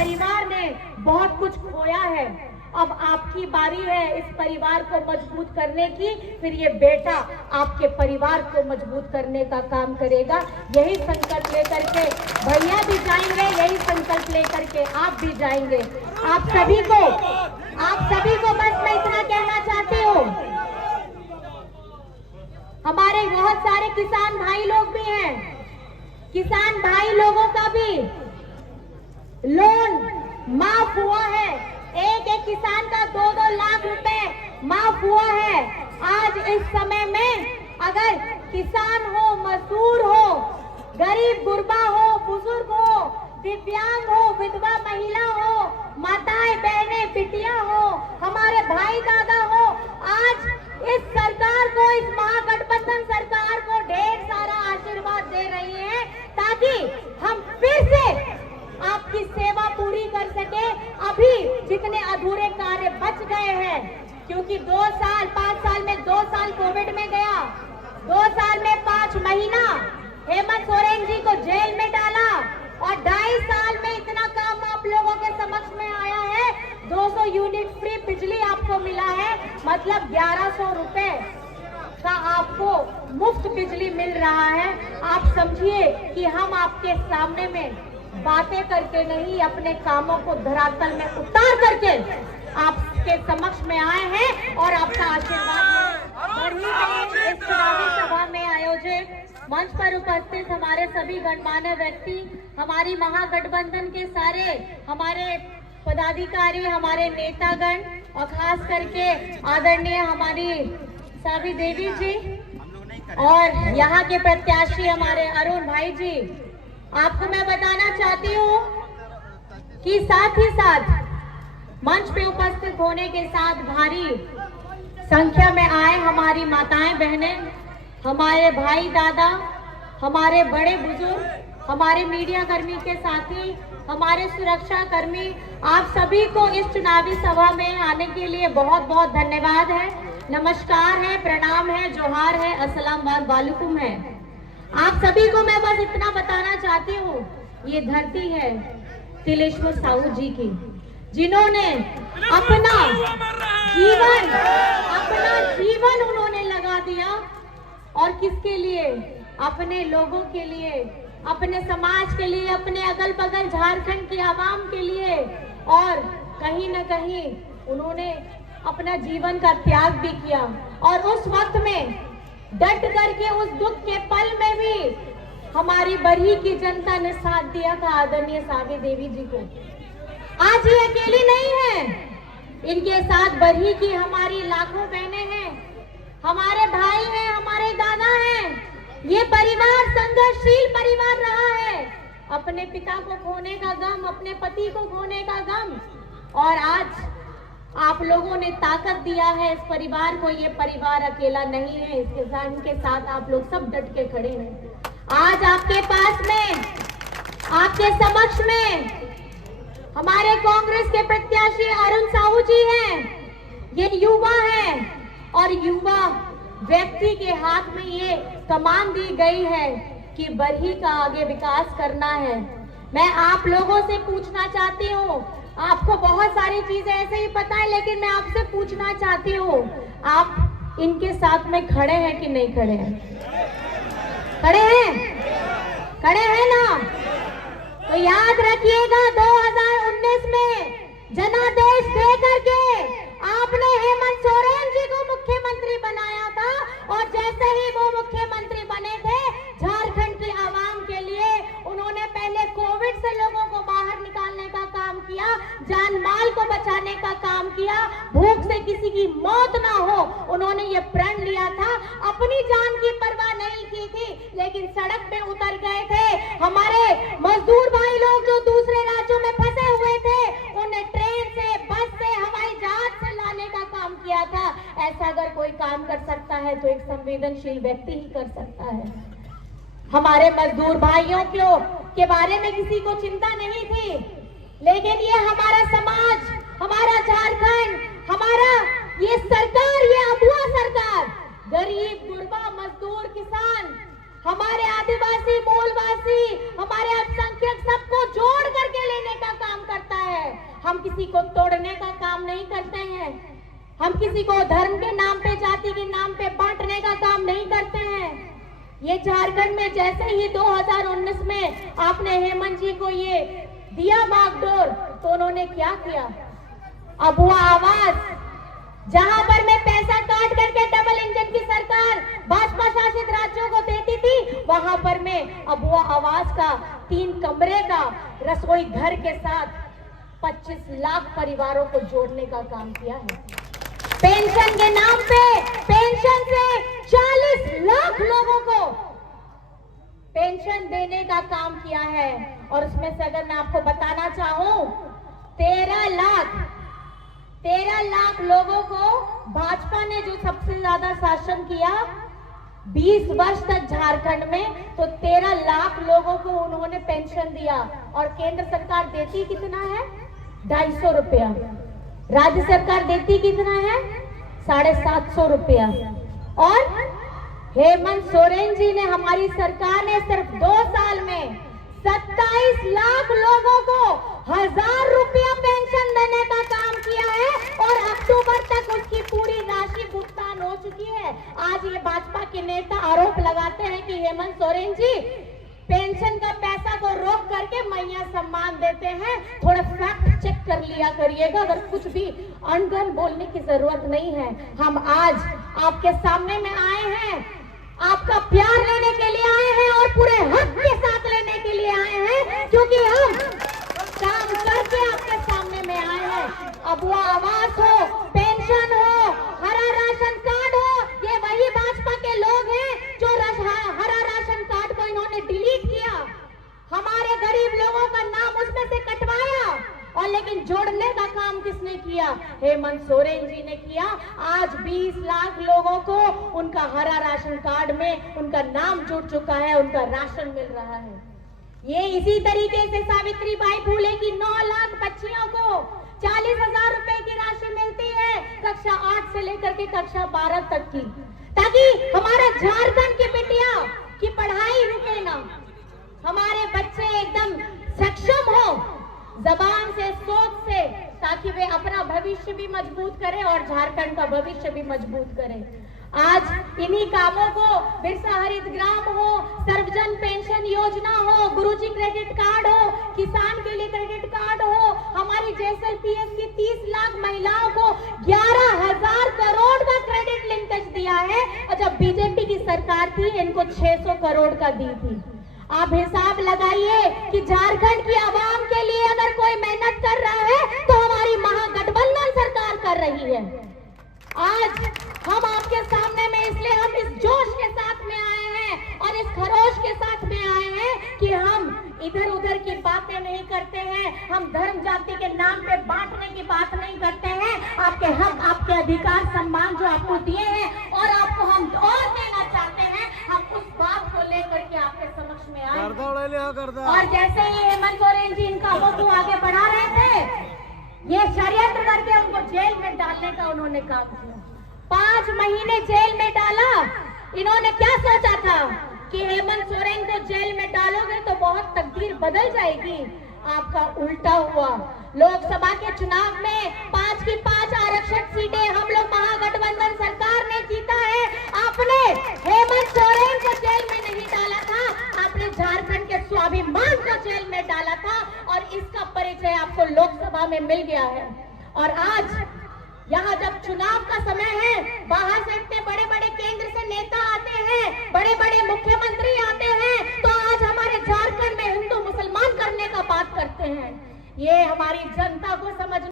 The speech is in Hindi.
परिवार ने बहुत कुछ खोया है। अब आपकी बारी है इस परिवार को मजबूत करने की, फिर ये बेटा आपके परिवार को मजबूत करने का काम करेगा। यही संकल्प लेकर के भैया भी जाएंगे, यही संकल्प लेकर के आप भी जाएंगे। आप सभी को बस मैं इतना कहना चाहती हूँ, हमारे बहुत सारे किसान भाई लोग भी हैं, किसान भाई लोगों का भी लोन माफ हुआ है। एक एक किसान का 2-2 लाख रुपए माफ हुआ है। आज इस समय में अगर किसान हो, मजदूर हो, गरीब गुरबा हो, बुजुर्ग हो, दिव्यांग हो, विधवा महिला हो, माताएं बहनें बिटिया हो, हमारे भाई दादा हो, आज इस सरकार को, इस महागठबंधन सरकार को ढेर सारा आशीर्वाद दे रही है ताकि हम फिर से आपकी सेवा पूरी कर सके। अभी जितने अधूरे कार्य बच गए हैं, क्योंकि 2 साल 5 साल में 2 साल कोविड में गया, 2 साल में 5 महीना हेमंत सोरेन जी को जेल में डाला और 2.5 साल में इतना काम आप लोगों के समक्ष में आया है। 200 यूनिट फ्री बिजली आपको मिला है, मतलब 1100 रुपए का आपको मुफ्त बिजली मिल रहा है। आप समझिए कि हम आपके सामने में बातें करके नहीं, अपने कामों को धरातल में उतार करके आपके समक्ष में आए हैं और आपका आशीर्वाद इस चुनावी सभा में आयोजित मंच पर उपस्थित हमारे सभी गणमान्य व्यक्ति, हमारी महागठबंधन के सारे हमारे पदाधिकारी, हमारे नेतागण और खास करके आदरणीय हमारी सावी देवी जी और यहाँ के प्रत्याशी हमारे अरुण भाई जी, आपको मैं बताना चाहती हूँ कि साथ ही साथ मंच पे उपस्थित होने के साथ भारी संख्या में आए हमारी माताएं बहनें, हमारे भाई दादा, हमारे बड़े बुजुर्ग, हमारे मीडिया कर्मी के साथी, हमारे सुरक्षा कर्मी, आप सभी को इस चुनावी सभा में आने के लिए बहुत बहुत धन्यवाद है, नमस्कार है, प्रणाम है, जोहार है, अस्सलाम वालेकुम है। आप सभी को मैं बस इतना बताना चाहती हूँ, ये धरती है तिलेश्वर साहू जी की, जिन्होंने अपना जीवन उन्होंने लगा दिया और किसके लिए? अपने लोगों के लिए, अपने समाज के लिए, अपने अगल बगल झारखंड की आवाम के लिए, और कहीं न कहीं उन्होंने अपना जीवन का त्याग भी किया। और उस वक्त में डट करके, उस दुख के पल में भी हमारी बरही की जनता ने साथ दिया था आदरणीय सावी देवी जी को। आज ये अकेली नहीं है, इनके साथ बरही की हमारी लाखों बहनें हैं, हमारे भाई हैं, हमारे दादा हैं। ये परिवार संघर्षशील परिवार रहा है, अपने पिता को खोने का गम, अपने पति को खोने का गम, और आज आप लोगों ने ताकत दिया है इस परिवार को। ये परिवार अकेला नहीं है, इसके साथ आप लोग सब डट के खड़े हैं। आज आपके पास में, आपके समक्ष में हमारे कांग्रेस के प्रत्याशी अरुण साहू जी हैं। ये युवा हैं और युवा व्यक्ति के हाथ में ये कमान दी गई है कि बरही का आगे विकास करना है। मैं आप लोगों से पूछना चाहती हूँ, आपको बहुत सारी चीजें ऐसे ही पता है, लेकिन मैं आपसे पूछना चाहती हूँ, आप इनके साथ में खड़े हैं कि नहीं खड़े हैं? खड़े हैं? खड़े हैं ना? तो याद रखिएगा, 2019 में जनादेश दे करके आपने हेमंत सोरेन जी को मुख्यमंत्री बनाया था, और जैसे ही वो मुख्यमंत्री बने थे, झारखंड की आवाम के लिए उन्होंने पहले कोविड से लोगों को बाहर निकालने का काम किया, जान माल को बचाने का काम किया, भूख से किसी की मौत ना हो उन्होंने ये प्रण लिया था। अपनी जान की परवाह नहीं की थी, लेकिन सड़क पे उतर गए थे। हमारे मजदूर भाई लोग जो दूसरे राज्यों में फंसे हुए थे, उन्हें ट्रेन से, बस से, हवाई जहाज से लाने का काम किया था। ऐसा अगर कोई काम कर सकता है तो एक संवेदनशील व्यक्ति ही कर सकता है। हमारे मजदूर भाइयों के बारे में किसी को चिंता नहीं थी, लेकिन ये हमारा समाज, हमारा झारखंड, हमारा ये सरकार, ये अबुआ सरकार, गरीब गुरबा मजदूर किसान, हमारे आदिवासी मूलवासी, हमारे अल्पसंख्यक सबको जोड़ करके लेने का काम करता हम किसी को तोड़ने का काम नहीं करते हैं, हम किसी को धर्म के नाम पे, जाति के नाम पे बांटने का काम नहीं करते हैं। ये झारखंड में जैसे ही 2019 में आपने हेमंत जी को ये दिया बागडोर, तो उन्होंने क्या किया? अब वो आवाज जहां पर मैं पैसा काट करके डबल इंजन की सरकार भाजपा शासित राज्यों को देती थी, वहां पर मैं अब वो आवाज का 3 कमरे का रसोई घर के साथ 25 लाख परिवारों को जोड़ने का काम किया है। पेंशन के नाम पे पेंशन से 40 लाख लोगों को पेंशन देने का काम किया है। और उसमें से अगर मैं आपको बताना चाहूं, 13 लाख लोगों को भाजपा ने जो सबसे ज्यादा शासन किया 20 वर्ष तक झारखंड में, तो 13 लाख लोगों को उन्होंने पेंशन दिया। और केंद्र सरकार देती कितना है? 250 रुपया। राज्य सरकार देती कितना है? 750 रुपया। और हेमंत सोरेन जी ने, हमारी सरकार ने सिर्फ 2 साल में 27 लाख लोगों को 1000 रुपया पेंशन देने का काम किया है और अक्टूबर तक उसकी पूरी राशि भुगतान हो चुकी है। आज ये भाजपा के नेता आरोप लगाते हैं कि हेमंत सोरेन जी पेंशन का पैसा को रोक करके मैया सम्मान देते हैं। थोड़ा फैक्ट चेक कर लिया करिएगा, अगर कुछ भी अनगन बोलने की जरूरत नहीं है। हम आज आपके सामने में आए हैं, आपका प्यार लेने के लिए आए हैं और पूरे हक के साथ लेने के लिए आए हैं, क्योंकि हम काम करके आपके सामने में आए हैं। अब वो आवास हो, पेंशन हो, हरा राशन कार्ड हो, ये वही भाजपा के लोग हैं जो हरा राशन कार्ड को इन्होंने डिलीट किया, हमारे गरीब लोगों का नाम उसमें से कटवाया, और लेकिन जोड़ने का काम किसने किया? हेमंत सोरेन जी ने किया। आज 20 लाख लोगों को उनका हरा राशन कार्ड में उनका नाम जुड़ चुका है, उनका राशन मिल रहा है। ये इसी तरीके से सावित्री बाई फुले की 9 लाख बच्चियों को 40,000 रुपए की राशि मिलती है, कक्षा 8 से लेकर के कक्षा 12 तक की, ताकि हमारा झारखंड की बिटिया की पढ़ाई रुके ना, हमारे बच्चे एकदम सक्षम हो जबान से, सोच से, ताकि वे अपना भविष्य भी मजबूत करें और झारखंड का भविष्य भी मजबूत करें। आज इन्हीं कामों को बिरसा हरित ग्राम हो, सर्वजन पेंशन योजना हो, गुरुजी क्रेडिट कार्ड हो, किसान के लिए क्रेडिट कार्ड हो, हमारी जेएसएलपीएस की 30 लाख महिलाओं को 11,000 करोड़ का क्रेडिट लिंकेज दिया है, और जब बीजेपी की सरकार थी इनको 600 करोड़ का दी थी। आप हिसाब लगाइए कि झारखंड की आवाम के लिए अगर कोई मेहनत कर रहा है तो हमारी महागठबंधन सरकार कर रही है। आज हम आपके सामने में इसलिए हम इस जोश के साथ में आए हैं और इस खरोश के साथ में आए हैं कि हम इधर उधर की बातें नहीं करते हैं, हम धर्म जाति के नाम पे बांटने की बात नहीं करते हैं। आपके हक, आपके अधिकार, सम्मान जो आपको दिए हैं और आपको हम और देना चाहते हैं, हम उस बात को लेकर के आपके समक्ष में आए। और जैसे ही हेमंत सोरेन जी इनका वक्त आगे बढ़ा रहे थे, ये षड्यंत्र करके उनको जेल में डालने का उन्होंने काम किया। 5 महीने जेल में डाला। इन्होंने क्या सोचा था कि हेमंत सोरेन को जेल में डालोगे तो बहुत तकदीर बदल जाएगी? आपका उल्टा हुआ। लोकसभा के चुनाव में 5 की 5 आरक्षित सीटें हम लोग महागठबंधन सरकार ने जीता है। आपने हेमंत सोरेन को जेल में नहीं डाला था, आपने झारखंड के स्वाभिमान को जेल में डाला था, और इसका परिचय आपको लोकसभा में मिल गया है। और आज यहाँ जब चुनाव का समय है, बाहर से इतने बड़े बड़े केंद्र से नेता आते हैं, बड़े बड़े मुख्यमंत्री आते हैं, तो आज हमारे झारखंड में हिंदू मुसलमान करने का बात करते हैं। ये हमारी जनता को समझ